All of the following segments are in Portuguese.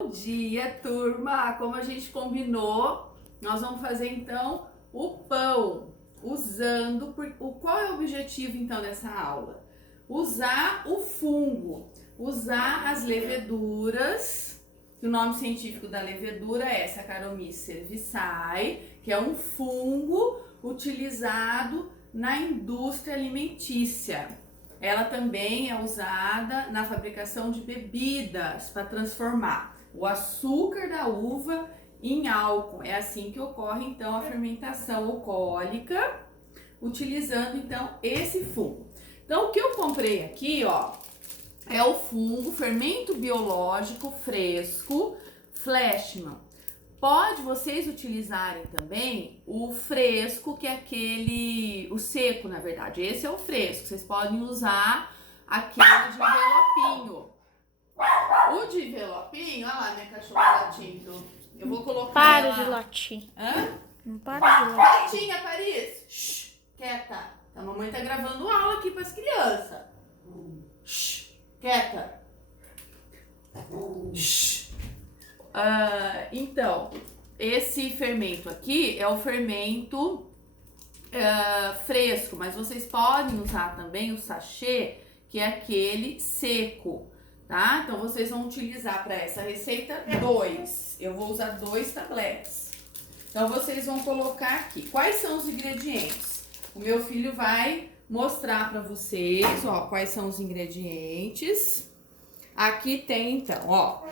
Bom dia, turma! Como a gente combinou, nós vamos fazer então o pão usando. Qual é o objetivo então dessa aula? Usar o fungo, usar as leveduras, que o nome científico da levedura é Saccharomyces cerevisiae, que é um fungo utilizado na indústria alimentícia. Ela também é usada na fabricação de bebidas para transformar o açúcar da uva em álcool. É assim que ocorre então a fermentação alcoólica, utilizando então esse fungo. Então o que eu comprei aqui, ó, é o fungo fermento biológico fresco Flashman. Pode vocês utilizarem também o fresco, que é aquele, o seco, na verdade. Esse é o fresco. Vocês podem usar aquele de envelopinho. O de envelopinho, olha lá minha cachorra latindo. Eu vou colocar Para ela... de latir. Hã? Não para de latir. Quietinha, Paris. Shhh, quieta. A mamãe tá gravando aula aqui pras crianças. Shhh, quieta. Shhh. Então, esse fermento aqui é o fermento fresco, mas vocês podem usar também o sachê, que é aquele seco, tá? Então, vocês vão utilizar para essa receita 2. Eu vou usar 2 tabletes. Então, vocês vão colocar aqui. Quais são os ingredientes? O meu filho vai mostrar para vocês, ó, quais são os ingredientes. Aqui tem, então, ó,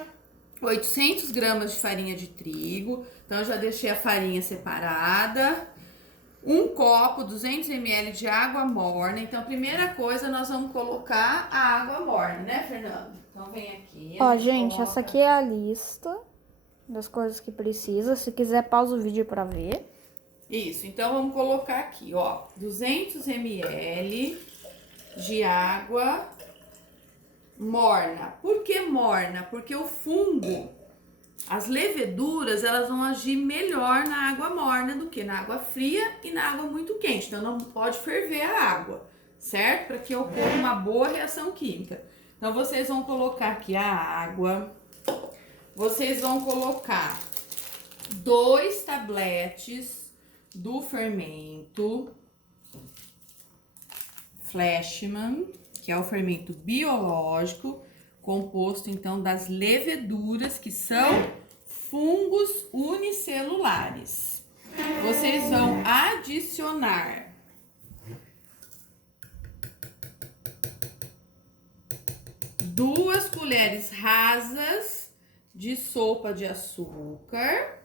800 gramas de farinha de trigo. Então, eu já deixei a farinha separada. Um copo, 200 ml de água morna. Então, a primeira coisa, nós vamos colocar a água morna, né, Fernando? Então, vem aqui. Ó, gente, coloca... essa aqui é a lista das coisas que precisa. Se quiser, pausa o vídeo pra ver. Isso, então vamos colocar aqui, ó, 200 ml de água morna. Por que morna? Porque o fungo, as leveduras, elas vão agir melhor na água morna do que na água fria e na água muito quente. Então não pode ferver a água, certo? Para que ocorra uma boa reação química. Então vocês vão colocar aqui a água. Vocês vão colocar 2 tabletes do fermento Flashman, que é o fermento biológico, composto então das leveduras, que são fungos unicelulares. Vocês vão adicionar 2 colheres rasas de sopa de açúcar.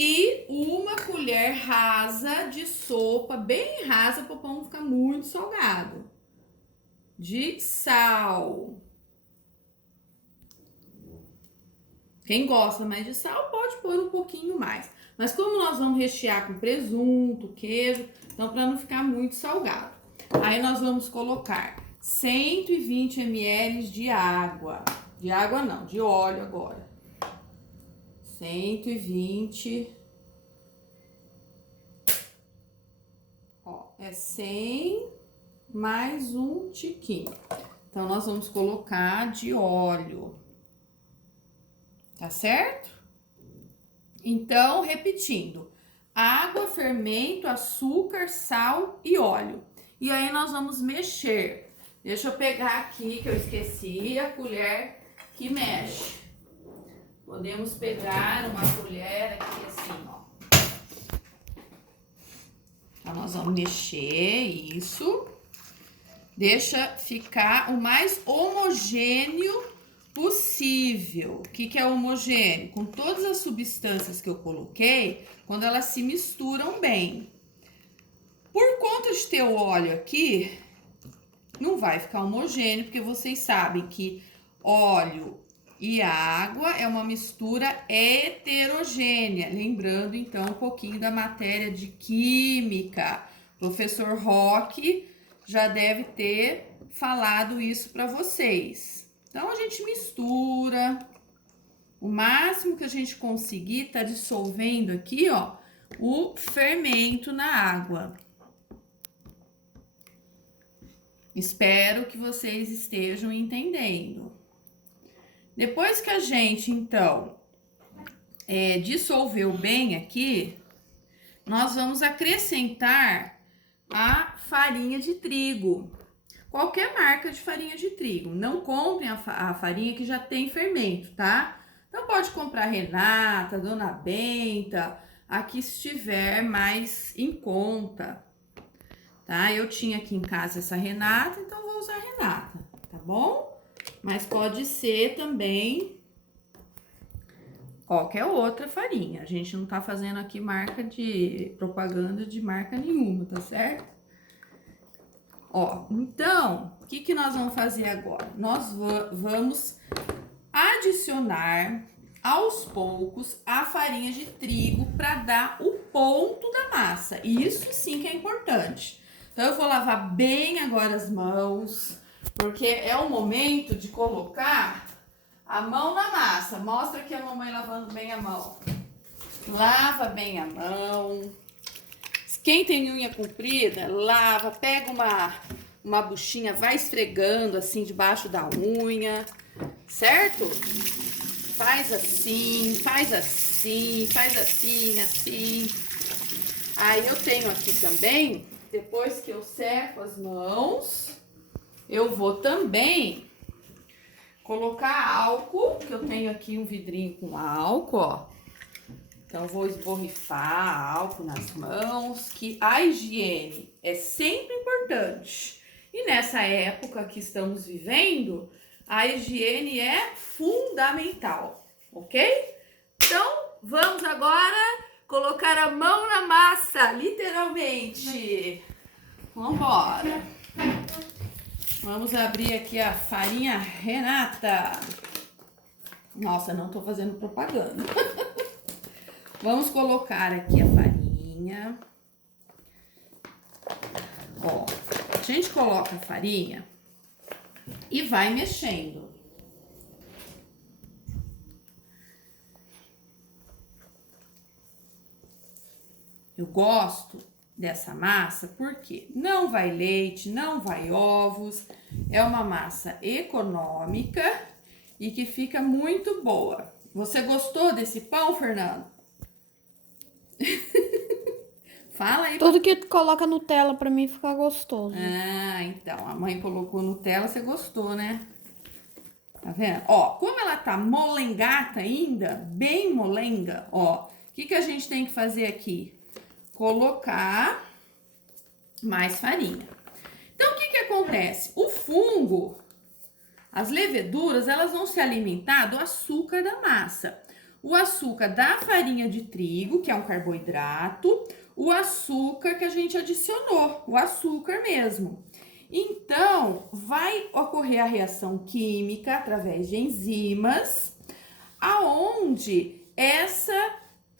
E 1 colher rasa de sopa, bem rasa, para o pão não ficar muito salgado, de sal. Quem gosta mais de sal pode pôr um pouquinho mais. Mas como nós vamos rechear com presunto, queijo, então para não ficar muito salgado. Aí nós vamos colocar 120 ml de água. De água não, de óleo agora. 120. Ó, é 100 mais um tiquinho. Então, nós vamos colocar de óleo. Tá certo? Então, repetindo. Água, fermento, açúcar, sal e óleo. E aí, nós vamos mexer. Deixa eu pegar aqui, que eu esqueci, a colher que mexe. Podemos pegar uma colher aqui assim, ó. Então, nós vamos mexer isso. Deixa ficar o mais homogêneo possível. O que é homogêneo? Com todas as substâncias que eu coloquei, quando elas se misturam bem. Por conta de ter o óleo aqui, não vai ficar homogêneo, porque vocês sabem que óleo e água é uma mistura heterogênea. Lembrando, então, um pouquinho da matéria de química. O professor Roque já deve ter falado isso para vocês. Então, a gente mistura. O máximo que a gente conseguir tá dissolvendo aqui, ó, o fermento na água. Espero que vocês estejam entendendo. Depois que a gente, então, dissolveu bem aqui, nós vamos acrescentar a farinha de trigo. Qualquer marca de farinha de trigo. Não comprem a farinha que já tem fermento, tá? Então pode comprar Renata, Dona Benta, a que estiver mais em conta, tá? Eu tinha aqui em casa essa Renata, então vou usar a Renata, tá bom? Mas pode ser também qualquer outra farinha. A gente não tá fazendo aqui propaganda de marca nenhuma, tá certo? Ó, então, o que nós vamos fazer agora? Nós vamos adicionar aos poucos a farinha de trigo para dar o ponto da massa. Isso sim que é importante. Então, eu vou lavar bem agora as mãos, porque é o momento de colocar a mão na massa. Mostra aqui a mamãe lavando bem a mão. Lava bem a mão. Quem tem unha comprida, lava, pega uma buchinha, vai esfregando assim debaixo da unha, certo? Faz assim, faz assim, faz assim, assim. Aí eu tenho aqui também, depois que eu seco as mãos, eu vou também colocar álcool, que eu tenho aqui um vidrinho com álcool, ó. Então, eu vou esborrifar álcool nas mãos, que a higiene é sempre importante. E nessa época que estamos vivendo, a higiene é fundamental, ok? Então, vamos agora colocar a mão na massa, literalmente. Vamos embora. Vamos abrir aqui a farinha Renata. Nossa, não tô fazendo propaganda. Vamos colocar aqui a farinha. Ó, a gente coloca a farinha e vai mexendo. Eu gosto dessa massa porque não vai leite, não vai ovos. É uma massa econômica e que fica muito boa. Você gostou desse pão, Fernando? Fala aí. Tudo que coloca Nutella pra mim fica gostoso. Ah, então, a mãe colocou Nutella, você gostou, né? Tá vendo? Ó, como ela tá molengata ainda, bem molenga, ó, o que a gente tem que fazer aqui? Colocar mais farinha. Então, o que acontece? O fungo, as leveduras, elas vão se alimentar do açúcar da massa. O açúcar da farinha de trigo, que é um carboidrato, o açúcar que a gente adicionou, o açúcar mesmo. Então, vai ocorrer a reação química através de enzimas, aonde essa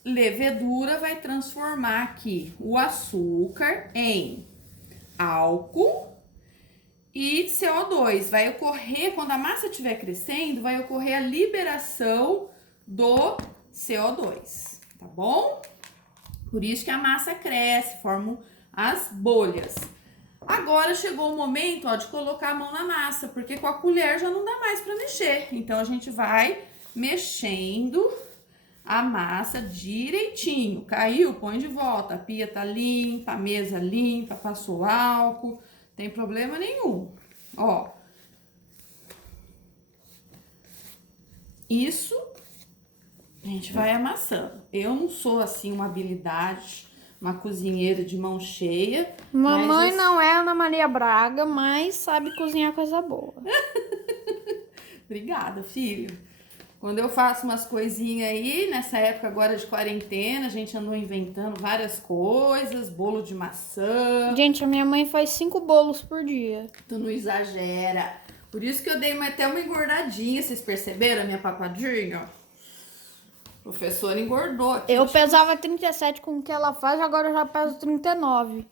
levedura vai transformar aqui o açúcar em álcool e CO2. Vai ocorrer, quando a massa estiver crescendo, vai ocorrer a liberação do CO2, tá bom? Por isso que a massa cresce, formam as bolhas. Agora chegou o momento, ó, de colocar a mão na massa, porque com a colher já não dá mais para mexer. Então, a gente vai mexendo a massa direitinho. Caiu, põe de volta. A pia tá limpa, a mesa limpa, passou álcool, não tem problema nenhum. Ó. Isso a gente vai amassando. Eu não sou, assim, uma habilidade, uma cozinheira de mão cheia. Mamãe não é Ana Maria Braga, mas sabe cozinhar coisa boa. Obrigada, filho. Quando eu faço umas coisinhas aí, nessa época agora de quarentena, a gente andou inventando várias coisas, bolo de maçã. Gente, a minha mãe faz 5 bolos por dia. Tu não exagera. Por isso que eu dei até uma engordadinha, vocês perceberam a minha papadinha? O professor engordou aqui. Eu pesava 37 com o que ela faz, agora eu já peso 39.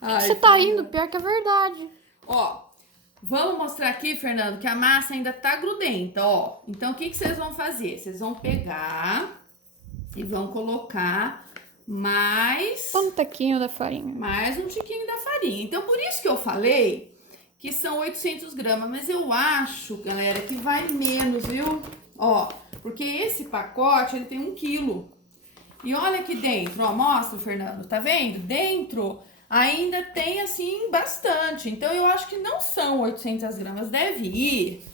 Ai, você tá rindo? Pior que é verdade. Ó, vamos mostrar aqui, Fernando, que a massa ainda tá grudenta, ó. Então, o que vocês vão fazer? Vocês vão pegar e vão colocar mais Um taquinho da farinha. mais um tiquinho da farinha. Então, por isso que eu falei que são 800 gramas, mas eu acho, galera, que vai menos, viu? Ó, porque esse pacote, ele tem 1 quilo. E olha aqui dentro, ó, mostra, Fernando, tá vendo? Dentro ainda tem, assim, bastante. Então, eu acho que não são 800 gramas, deve ir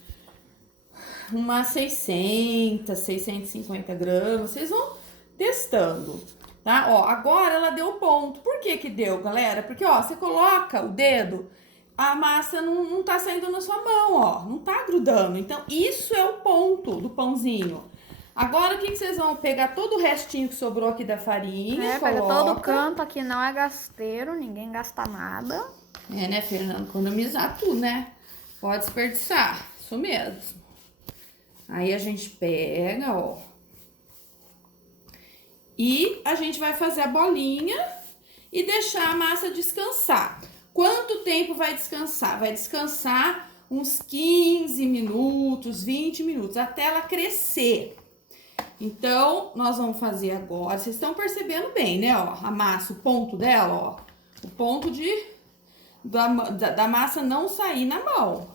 umas 600, 650 gramas. Vocês vão testando, tá? Ó, agora ela deu ponto. Por que que deu, galera? Porque, ó, você coloca o dedo, a massa não tá saindo na sua mão, ó. Não tá grudando. Então, isso é o ponto do pãozinho. Agora, o que vocês vão pegar? Todo o restinho que sobrou aqui da farinha, Pega coloca. todo o canto, aqui não é gasteiro, ninguém gasta nada. É, né, Fernando? Economizar tudo, né? Pode desperdiçar, isso mesmo. Aí a gente pega, ó. E a gente vai fazer a bolinha e deixar a massa descansar. Quanto tempo vai descansar? Vai descansar uns 15 minutos, 20 minutos, até ela crescer. Então, nós vamos fazer agora. Vocês estão percebendo bem, né, ó? A massa, o ponto dela, ó. O ponto da massa não sair na mão.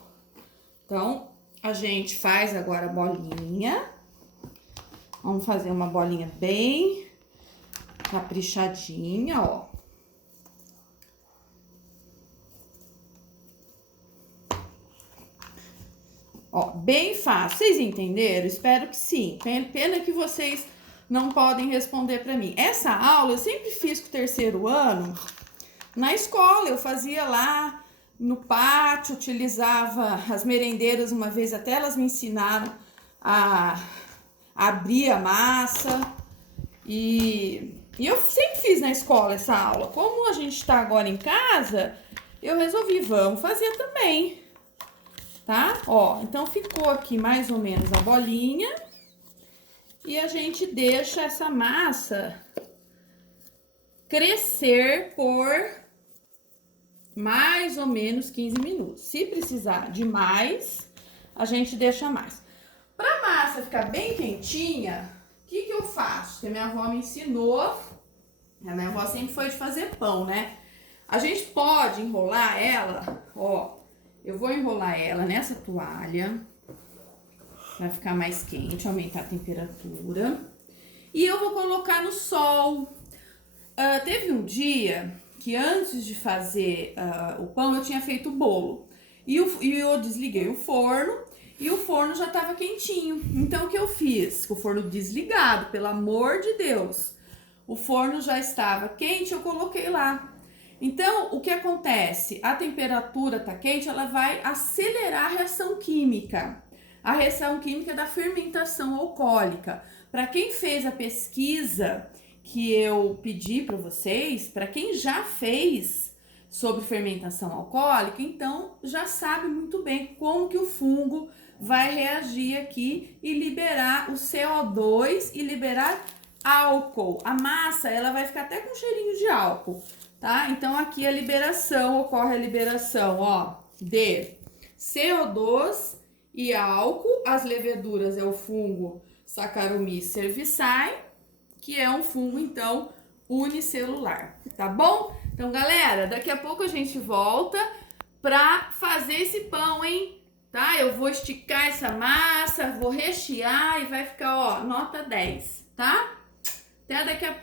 Então, a gente faz agora a bolinha. Vamos fazer uma bolinha bem caprichadinha, ó. Ó, bem fácil. Vocês entenderam? Espero que sim. Pena que vocês não podem responder pra mim. Essa aula eu sempre fiz com o 3º ano na escola. Eu fazia lá no pátio, utilizava as merendeiras uma vez, até elas me ensinaram a abrir a massa. E eu sempre fiz na escola essa aula. Como a gente tá agora em casa, eu resolvi, vamos fazer também. Tá? Ó, então ficou aqui mais ou menos a bolinha. E a gente deixa essa massa crescer por mais ou menos 15 minutos. Se precisar de mais, a gente deixa mais. Pra massa ficar bem quentinha, o que eu faço? Que a minha avó me ensinou. A minha avó sempre foi de fazer pão, né? A gente pode enrolar ela, ó. Eu vou enrolar ela nessa toalha, vai ficar mais quente, aumentar a temperatura. E eu vou colocar no sol. Teve um dia que antes de fazer o pão, eu tinha feito o bolo. E eu desliguei o forno e o forno já estava quentinho. Então, o que eu fiz? Com o forno desligado, pelo amor de Deus. O forno já estava quente, eu coloquei lá. Então, o que acontece? A temperatura tá quente, ela vai acelerar a reação química. A reação química da fermentação alcoólica. Para quem fez a pesquisa que eu pedi para vocês, para quem já fez sobre fermentação alcoólica, então já sabe muito bem como que o fungo vai reagir aqui e liberar o CO2 e liberar álcool. A massa, ela vai ficar até com cheirinho de álcool. Tá? Então, aqui ocorre a liberação, ó, de CO2 e álcool. As leveduras é o fungo Saccharomyces cerevisiae, que é um fungo, então, unicelular, tá bom? Então, galera, daqui a pouco a gente volta pra fazer esse pão, hein? Tá? Eu vou esticar essa massa, vou rechear e vai ficar, ó, nota 10, tá? Até daqui a pouco.